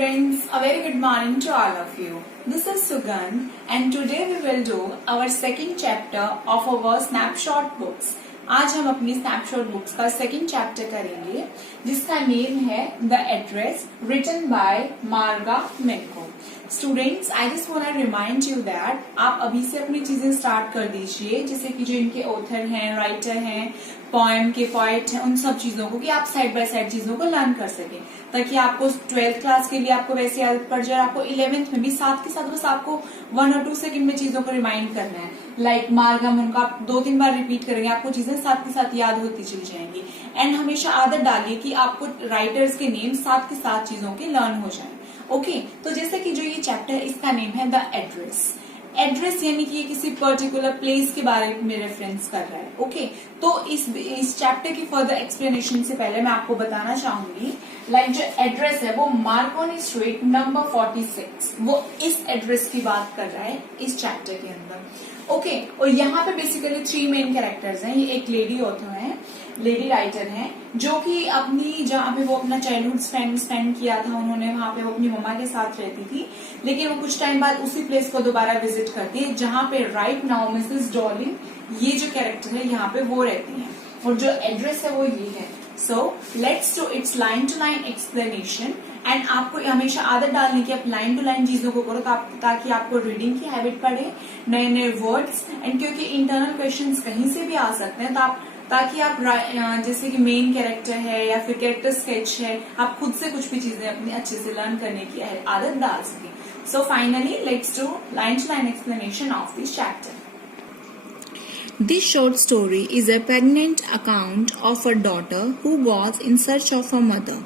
students, a very good morning to all of you. This is Sugan and today we will do our second chapter of our snapshot books. आज हम अपनी snapshot books का second chapter करेंगे जिसका name है the address written by Marga Minco. Students, I just want to remind you that आप अभी से अपनी चीजें स्टार्ट कर दीजिए, जैसे कि जो इनके ऑथर हैं, राइटर हैं, पोएम के पोएट हैं, उन सब चीजों को कि आप साइड बाय साइड चीजों को लर्न कर सके, ताकि आपको 12th क्लास के लिए आपको वैसे आदत पड़ जाए, आपको 11th में भी साथ के साथ बस आपको 1 और 2 सेकंड में चीजों को रिमाइंड करना है. लाइक मार्गा मेनको आप 2-3 बार रिपीट करेंगे, आपको चीजें साथ के साथ याद होती चली जाएंगी. एंड हमेशा आदत डालिए कि आपको राइटर्स के नेम साथ के साथ चीजों के लर्न हो जाए. ओके, तो जैसे कि जो ये चैप्टर है इसका नेम है द एड्रेस. एड्रेस यानी कि ये किसी पर्टिकुलर प्लेस के बारे में रेफरेंस कर रहा है. ओके, तो इस चैप्टर की फर्दर एक्सप्लेनेशन से पहले मैं आपको बताना चाहूंगी लाइक जो एड्रेस है वो मार्कोनी स्ट्रीट नंबर 46, वो इस एड्रेस की बात कर रहा है इस चैप्टर के अंदर. ओके, और यहाँ पे बेसिकली 3 मेन कैरेक्टर्स हैं. ये एक लेडी ऑथर है, लेडी राइटर हैं, जो कि अपनी जहाँ पे वो अपना चाइल्डहुड स्पेंड किया था उन्होंने, वहां पे वो अपनी मम्मा के साथ रहती थी, लेकिन वो कुछ टाइम बाद उसी प्लेस को दोबारा विजिट करती है जहाँ पे राइट नाउ मिसेस डॉर्लिंग ये जो कैरेक्टर है यहाँ पे वो रहती हैं. और जो एड्रेस है वो ये है. So let's do its line to line explanation. And आपको हमेशा आदत डालने की आप लाइन टू लाइन चीजों को करो ताकि आपको रीडिंग की हैबिट पड़े, नए नए वर्ड्स. एंड क्योंकि इंटरनल क्वेश्चंस कहीं से भी आ सकते हैं, ताकि आप जैसे कि मेन कैरेक्टर है या फिर कैरेक्टर स्केच है, आप खुद से कुछ भी चीजें अपनी अच्छे से लर्न करने की आदत डाल सके. So finally let's do line to line explanation of this chapter. This short story is a poignant account of a daughter who was in search of her mother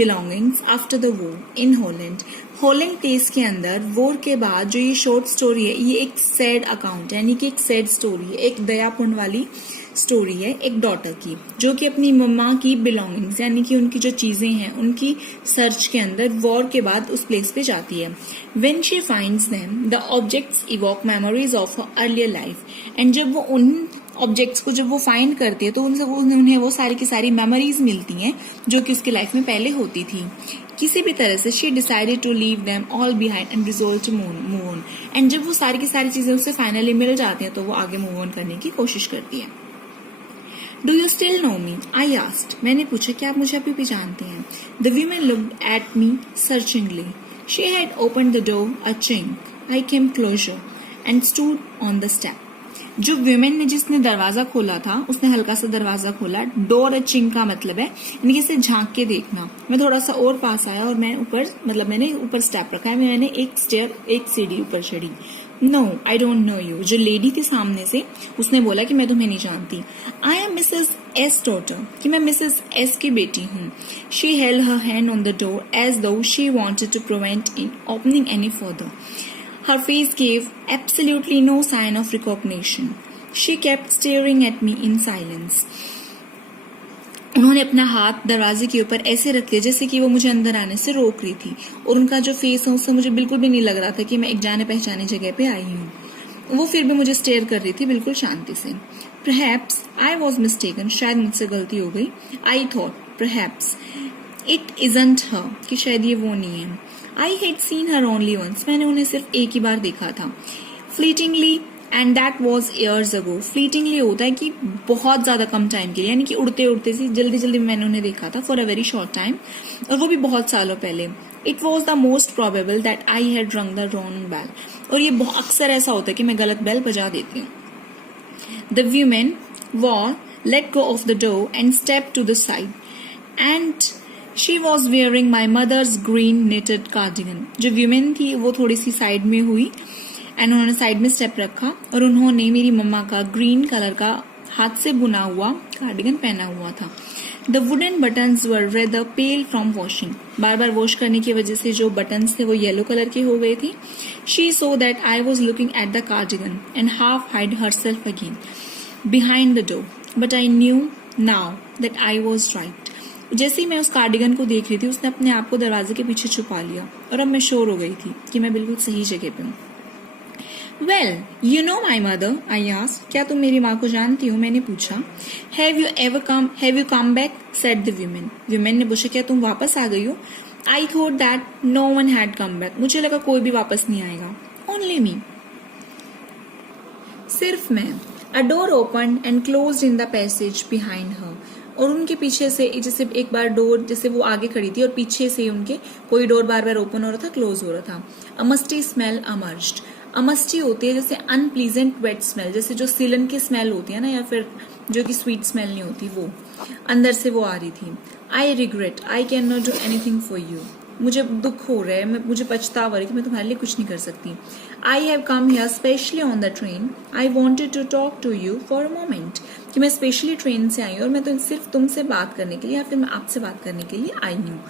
belongings after the war in Holland. Holland place के अंदर war के बाद जो ये short story है ये एक sad account है, यानी कि एक सैड स्टोरी है, एक दयापूर्ण वाली स्टोरी है एक डॉटर की जो कि अपनी मम्मा की बिलोंगिंग्स यानी कि उनकी जो चीजें हैं उनकी सर्च के अंदर वॉर के बाद उस प्लेस पे जाती है. When she finds them the objects evoke memories of her earlier life. And जब वो उन ऑब्जेक्ट्स को जब वो फाइंड करती है तो उन्हें वो सारी की सारी मेमोरीज मिलती हैं जो कि उसकी लाइफ में पहले होती थी. किसी भी तरह से she decided to leave them all behind and resolve to move on. And जब वो सारी की सारी चीजें उससे फाइनली मिल जाती हैं तो वो आगे मूव ऑन करने की कोशिश करती है. Do you still know me? I asked. मैंने पूछा क्या आप मुझे अभी भी जानते हैं? The women looked at me searchingly. She had opened the door a chink. I came closer and stood on the step. जो विमेन ने जिसने दरवाजा खोला था उसने हल्का सा दरवाजा खोला. डोर अ चिंक का मतलब है यानी कि इसे झांक के देखना. मैं थोड़ा सा और पास आया और मैंने ऊपर स्टेप रखा है, मैंने एक सीढ़ी ऊपर चढ़ी. No I don't know you. जो लेडी थी सामने से उसने बोला कि मैं तुम्हें नहीं जानती. I am Mrs S daughter, कि मैं मिसेस एस की बेटी हूँ. She held her hand on the door as though she wanted to prevent in opening any further. Her face gave absolutely no sign of recognition. She kept staring at me in silence. उन्होंने अपना हाथ दरवाजे के ऊपर ऐसे रख दिया जैसे कि वो मुझे अंदर आने से रोक रही थी, और उनका जो फेस है उससे मुझे बिल्कुल भी नहीं लग रहा था कि मैं एक जाने पहचाने जगह पे आई हूँ. वो फिर भी मुझे स्टेयर कर रही थी बिल्कुल शांति से. Perhaps I was mistaken. शायद मुझसे गलती हो गई. I thought perhaps it isn't her, कि शायद ये वो नहीं है. I had seen her only once. मैंने उन्हें सिर्फ एक ही बार देखा था. Fleetingly, and that was years ago. Fleetingly होता है कि बहुत ज्यादा कम टाइम के लिए, यानी कि उड़ते उड़ते सी जल्दी मैंने उन्हें देखा था for a very short time, और वो भी बहुत सालों पहले. It was the most probable that I had rung the wrong bell. और ये अक्सर ऐसा होता है कि मैं गलत बेल बजा देती हूँ. The woman let go of the door and stepped to the side. And she was wearing my mother's green knitted cardigan. जो वीमेन थी वो थोड़ी सी साइड में हुई एंड उन्होंने साइड में स्टेप रखा और उन्होंने मेरी मम्मा का ग्रीन कलर का हाथ से बुना हुआ कार्डिगन पहना हुआ था. The wooden buttons were rather pale from washing. Bar bar wash करने की वजह से जो बटन्स थे वो येलो कलर के हो गए थे. She saw that I was looking at the cardigan and half hid herself again behind the door. But I knew now that I was right. जैसे ही मैं उस कार्डिगन को देख रही थी उसने अपने आप को दरवाजे के पीछे छुपा लिया और अब मैं श्योर हो गई थी कि मैं बिल्कुल सही जगह पे हूँ. Well, you know my mother, I asked. क्या तुम मेरी माँ को जानती हो? मैंने पूछा. Have you come back? said the woman. Women ने पूछा क्या तुम वापस आ गई हो? I thought that no one had come back. मुझे लगा कोई भी वापस नहीं आएगा. ओनली मी, सिर्फ मैं. अ door open and closed in the passage behind her. और उनके पीछे से जैसे एक बार डोर, जैसे वो आगे खड़ी थी और पीछे से उनके कोई डोर बार बार ओपन हो रहा था, क्लोज हो रहा था. अ मस्टी स्मेल अमर्ज्ड. अमस्टी होती है जैसे अनप्लीजेंट वेट स्मेल, जैसे जो सीलन की स्मेल होती है ना, या फिर जो कि स्वीट स्मेल नहीं होती, वो अंदर से वो आ रही थी. I regret I can not do anything for you. मुझे दुख हो रहा है, मुझे पछतावा हो रहा है कि मैं तुम्हारे लिए कुछ नहीं कर सकती. I have come here specially on the train. I wanted to talk to you for a moment. कि मैं स्पेशली ट्रेन से आई हूँ और मैं तो सिर्फ तुमसे बात करने के लिए या फिर मैं आपसे बात करने के लिए आई हूँ.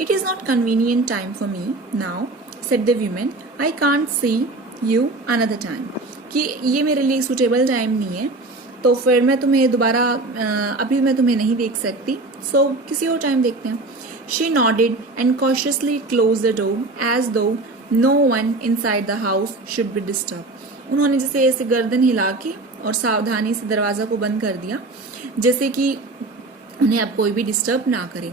It is not convenient time for me now said the women. I can't see you another time. कि ये मेरे लिए सुटेबल टाइम नहीं है, तो फिर मैं तुम्हें दोबारा अभी मैं तुम्हें नहीं देख सकती, सो किसी और टाइम देखते हैं. She nodded and cautiously close the door as though no one inside the house should be disturb. उन्होंने जैसे ऐसे गर्दन हिला के और सावधानी से दरवाजा को बंद कर दिया, जैसे कि उन्हें अब कोई भी डिस्टर्ब ना करे.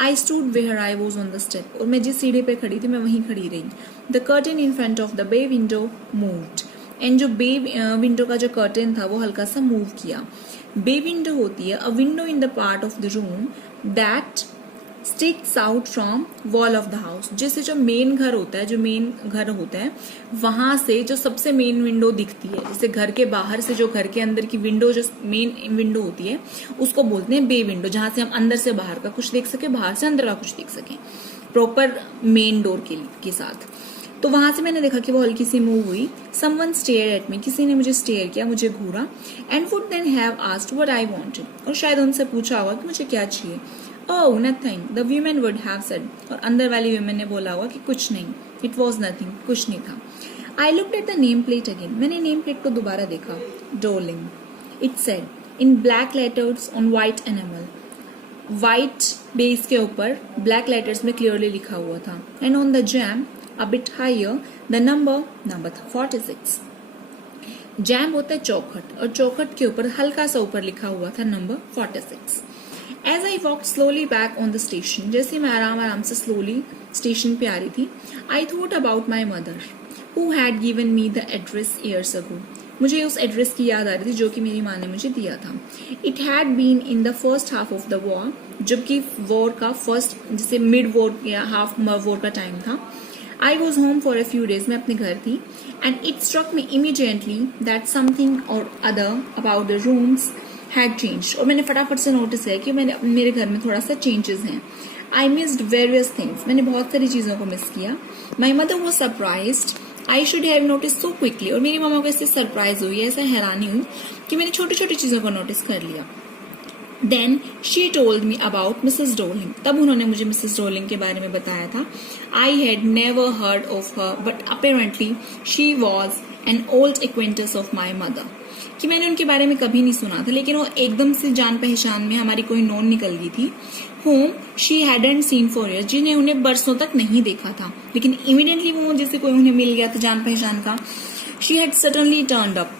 I stood where I was on the step. और मैं जिस सीढ़ी पे खड़ी थी मैं वहीं खड़ी रही. The curtain in front of the bay window moved. And जो बे विंडो का जो कर्टन था वो हल्का सा मूव किया. बे विंडो होती है अ window in the part of the room that sticks out from wall of the house. जैसे जो मेन घर होता है वहां से जो सबसे मेन विंडो दिखती है, जैसे घर के बाहर से जो घर के अंदर की विंडो, जो मेन विंडो होती है उसको बोलते हैं बे विंडो, जहां से हम अंदर से बाहर का कुछ देख सके, बाहर से अंदर का कुछ देख सके, प्रॉपर मेन डोर के साथ. तो वहां से मैंने देखा कि वो हल्की सी मूव हुई. Someone stare at me. किसी ने मुझे स्टेयर किया, मुझे घूरा. And would then have asked what I wanted. और शायद उनसे पूछा होगा कि मुझे क्या चाहिए. Oh, nothing, the women would have said. और अंदर वाली women ने बोला होगा कि कुछ नहीं. It was nothing, कुछ नहीं था. I looked at the name plate again. मैंने नेम प्लेट को दोबारा देखा. Dowling. It said in black letters on white enamel. White base के ऊपर black letters में clearly लिखा हुआ था. And on the jam, a bit higher, the number था 46. जैम होता है चौखट, और चौखट के ऊपर हल्का सा ऊपर लिखा हुआ था number 46. As I walked slowly back on the station, जैसे मैं आराम से slowly स्टेशन पे आ रही थी, I thought about my mother, who had given me the address years ago. मुझे उस एड्रेस की याद आ रही थी जो कि मेरी माँ ने मुझे दिया था. It had been in the first half of the war, जबकि वॉर का फर्स्ट, जैसे मिड वॉर या हाफ वॉर का टाइम था. I was home for a few days, मैं अपने घर थी. And it struck me immediately that something or other about the rooms had changed. और मैंने फटाफट से नोटिस किया कि मेरे घर में थोड़ा सा चेंजेस हैं. I missed various things. मैंने बहुत सारी चीजों को मिस किया. My mother was surprised. I should have noticed so quickly. और मेरी मामा को इससे सरप्राइज हुई, ऐसा हैरानी हुई कि मैंने छोटी छोटी चीजों को नोटिस कर लिया. Then she told me about Mrs. Dowling. तब उन्होंने मुझे मिसेस डोलिंग के बारे में बताया था. I had never heard of her, but apparently she was an old acquaintance of my mother. कि मैंने उनके बारे में कभी नहीं सुना था, लेकिन वो एकदम से जान पहचान में हमारी कोई नोन निकल गई थी. whom she hadn't seen for years, जिन्हें उन्हें बरसों तक नहीं देखा था, लेकिन इमीडिएटली वो जैसे कोई उन्हें मिल गया था जान पहचान का. She had suddenly turned up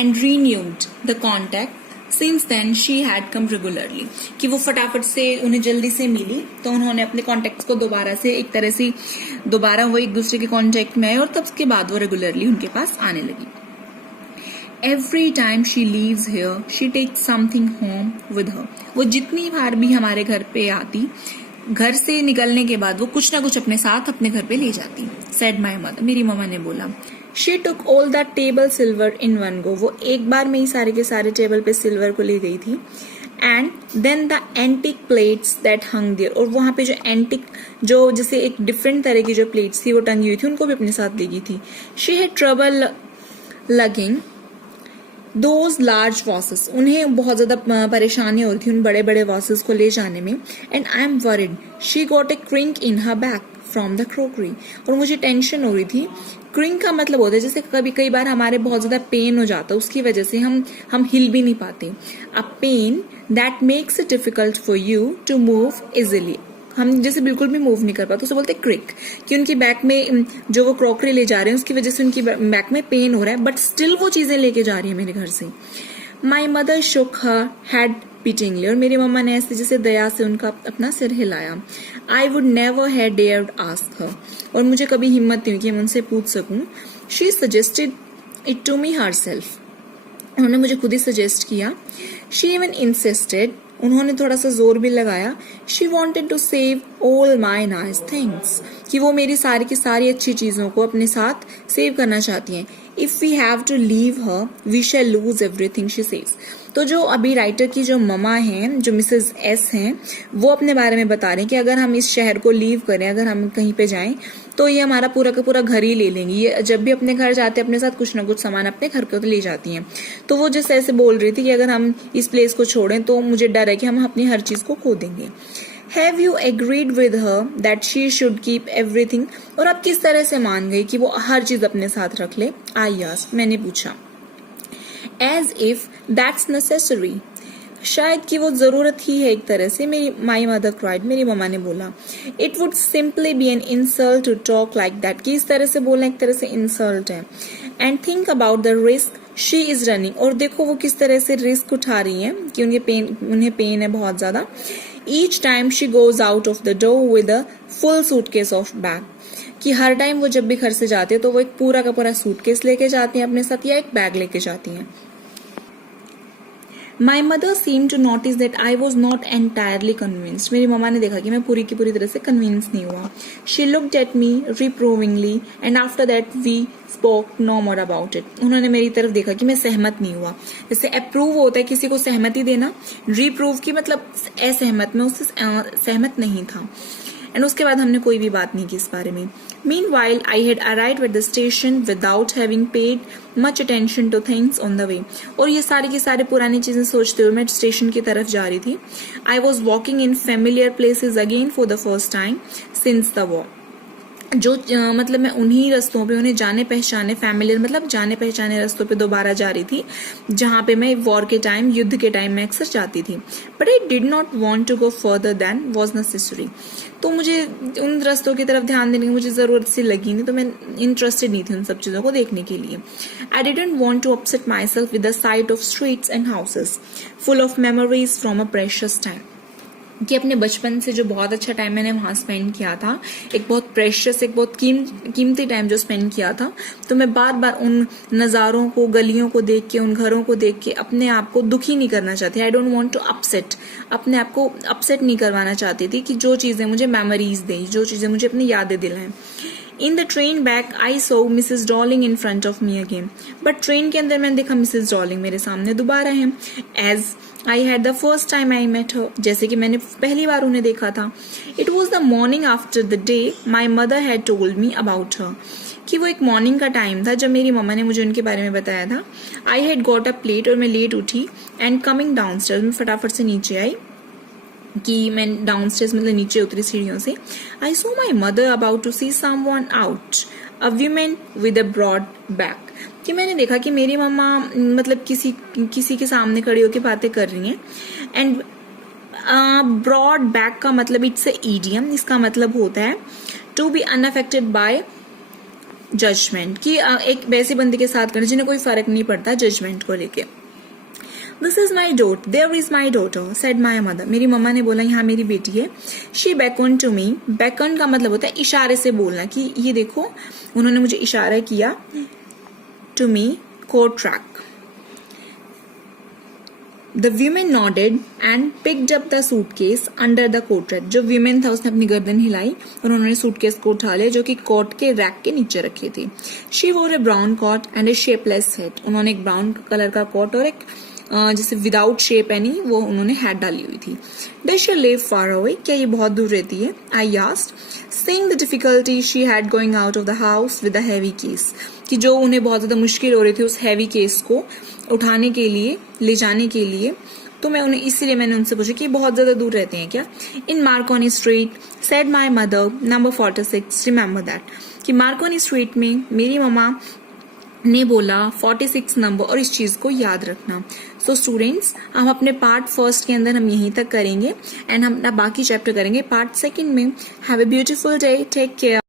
and renewed the contact. Since then she had come regularly. कि वो फटाफट से उन्हें जल्दी से मिली, तो उन्होंने अपने कॉन्टेक्ट्स को दोबारा से एक तरह से दोबारा वो एक दूसरे के कॉन्टेक्ट में आए, और तब के बाद वो रेगुलरली उनके पास आने लगी. Every time she leaves here, she takes something home with her. वो जितनी बार भी हमारे घर पे आती, घर से निकलने के बाद वो कुछ ना कुछ अपने साथ अपने घर पे ले जाती. Said my mother. मेरी मम्मा ने बोला. She took all that table silver in one go. वो एक बार में ही सारे के सारे टेबल पे सिल्वर को ले गई थी. And then the antique plates that hung there. और वहाँ पे जो एंटिक, जो जैसे एक डिफरेंट तरह की जो प्लेट्स थी वो टंगी हुई थी, उनको भी अपने साथ ले गई थी. She had trouble lugging those large vases. उन्हें बहुत ज्यादा परेशानी हो रही थी उन बड़े बड़े vases को ले जाने में. And I am worried. She got a crink in her back from the crockery. और मुझे टेंशन हो रही थी. क्रिंक का मतलब होता है जैसे कई बार हमारे बहुत ज्यादा पेन हो जाता है, उसकी वजह से हम हिल भी नहीं पाते. A pain that makes it difficult for you to move easily. हम जैसे बिल्कुल भी मूव नहीं कर पाते, उसे बोलते हैं क्रिक. कि उनकी बैक में जो वो क्रॉकरी ले जा रहे हैं उसकी वजह से उनकी बैक में पेन हो रहा है, बट स्टिल वो चीजें लेके जा रही है मेरे घर से. My mother shook her head pityingly, और मेरी मम्मा ने ऐसे जैसे दया से उनका अपना सिर हिलाया. I would never have dared ask her, और मुझे कभी हिम्मत नहीं हुई कि मैं उनसे पूछ सकूं. She suggested it to me herself, उन्होंने मुझे खुद ही सजेस्ट किया. She even insisted, उन्होंने थोड़ा सा जोर भी लगाया. She wanted to save all my nice things, कि वो मेरी सारी की सारी अच्छी चीजों को अपने साथ सेव करना चाहती हैं. If we have to leave her, we shall lose everything, she says. तो जो अभी राइटर की जो ममा हैं, जो मिसेस एस हैं, वो अपने बारे में बता रहे हैं कि अगर हम इस शहर को लीव करें, अगर हम कहीं पे जाएं, तो ये हमारा पूरा का पूरा घर ही ले लेंगी. ये जब भी अपने घर जाते हैं अपने साथ कुछ ना कुछ सामान अपने घर को ले जाती हैं. तो वो जैसे ऐसे बोल रही थी कि अगर हम इस प्लेस को छोड़ें तो मुझे डर है कि हम अपनी हर चीज को खो देंगे. Have you agreed with her that she should keep everything? और आप किस तरह से मान गई कि वो हर चीज अपने साथ रख ले? I asked, मैंने पूछा. As if that's necessary, शायद कि वो जरूरत ही है एक तरह से. माई मदर क्राइड, मेरी मम्मा ने बोला. It would simply be an insult to talk like that, कि इस तरह से बोलना एक तरह से इंसल्ट है. And think about the risk she is running, और देखो वो किस तरह से रिस्क उठा रही है कि उन्हें पेन है बहुत ज्यादा. Each time she goes out of the door with a full suitcase of bag, कि हर टाइम वो जब भी घर से जाते हैं तो वो एक पूरा का पूरा सूटकेस लेके जाती हैं अपने साथ, या एक बैग लेके जाती हैं. My mother seemed to notice that I was not entirely convinced. मेरी मम्मा ने देखा कि मैं पूरी की पूरी तरह से कन्विंस नहीं हुआ. She looked at me reprovingly and after that we spoke no more about it. उन्होंने मेरी तरफ देखा कि मैं सहमत नहीं हुआ. जैसे अप्रूव होता है किसी को सहमति देना, रिप्रूव की मतलब असहमत, मैं उससे सहमत नहीं था. एंड उसके बाद हमने कोई भी बात नहीं की इस बारे में. Meanwhile, I had arrived at the station without having paid much attention to things on the way. और ये सारी की सारी पुरानी चीजें सोचते हुए मैं स्टेशन की तरफ जा रही थी. I was walking in familiar places again for the first time since the war. जो मतलब मैं उन्हीं रास्तों पे, उन्हें जाने पहचाने, फैमिलियर मतलब जाने पहचाने रास्तों पे दोबारा जा रही थी जहां पे मैं वॉर के टाइम, युद्ध के टाइम में अक्सर जाती थी. But I did not want to go further than was necessary. तो मुझे उन रास्तों की तरफ ध्यान देने की मुझे जरूरत सी लगी नहीं, तो मैं इंटरेस्टेड नहीं थी उन सब चीजों को देखने के लिए. I didn't want to upset myself with the sight of streets and houses full of memories from a precious time, कि अपने बचपन से जो बहुत अच्छा टाइम मैंने वहां स्पेंड किया था, एक बहुत प्रेशियस, एक बहुत कीमती टाइम जो स्पेंड किया था, तो मैं बार बार उन नज़ारों को, गलियों को देख के, उन घरों को देख के अपने आप को दुखी नहीं करना चाहती. I don't want to upset, अपने आप को अपसेट नहीं करवाना चाहती थी कि जो चीजें मुझे मेमोरीज दें, जो चीजें मुझे अपनी यादें दिलाएं. In the train back, I saw Mrs. Darling in front of me again. But train के अंदर मैंने देखा Mrs. Darling मेरे सामने दोबारा है. As I had the first time I met her, जैसे कि मैंने पहली बार उन्हें देखा था. It was the morning after the day my mother had told me about her. कि वो एक मॉर्निंग का टाइम था जब मेरी मम्मा ने मुझे उनके बारे में बताया था. I had got up late, और मैं लेट उठी. And coming downstairs, मैं फटाफट से नीचे आई कि मैं डाउनस्टेयर्स मतलब नीचे उतरी सीढ़ियों से. I saw my mother about to see someone out, a women with a broad back, कि मैंने देखा कि मेरी मम्मा मतलब किसी के सामने खड़ी होकर बातें कर रही हैं. एंड ब्रॉड बैक का मतलब इट्स अ इडियम, इसका मतलब होता है to be unaffected by judgement, कि एक वैसे बंदे के साथ करना जिन्हें कोई फर्क नहीं पड़ता जजमेंट को लेके. This is my daughter. There is my daughter, said my mother. मेरी मम्मा ने बोला यहाँ मेरी बेटी है. She beckoned to me. Beckon का मतलब होता है इशारे से बोलना, कि ये देखो, उन्होंने मुझे इशारा किया. To me, coat rack. The woman nodded and picked up the suitcase under the coat rack. जो woman था उसने अपनी गर्दन हिलाई और उन्होंने सूटकेस को उठा लिया जो कि कोट के रैक के नीचे रखे थे. She wore a brown coat and a shapeless hat. उन्होंने एक ब्राउन कलर का कोट और एक जैसे विदाउट शेप एनी वो उन्होंने हैट डाली हुई थी. Does she live far away? क्या ये बहुत दूर रहती है? I asked, seeing the difficulty she had going out of the house with a heavy case, कि जो उन्हें बहुत ज्यादा मुश्किल हो रही थी उस हैवी केस को उठाने के लिए, ले जाने के लिए. तो मैं उन्हें इसीलिए मैंने उनसे पूछा कि बहुत ज्यादा दूर रहते हैं क्या. In Marconi street, said my mother, number 46, remember that, कि मार्कोनी स्ट्रीट में मेरी मम्मा ने बोला 46 नंबर, और इस चीज को याद रखना. सो स्टूडेंट्स, हम अपने पार्ट फर्स्ट के अंदर हम यहीं तक करेंगे एंड हम अपना बाकी चैप्टर करेंगे पार्ट सेकंड में. Have a beautiful day, take care.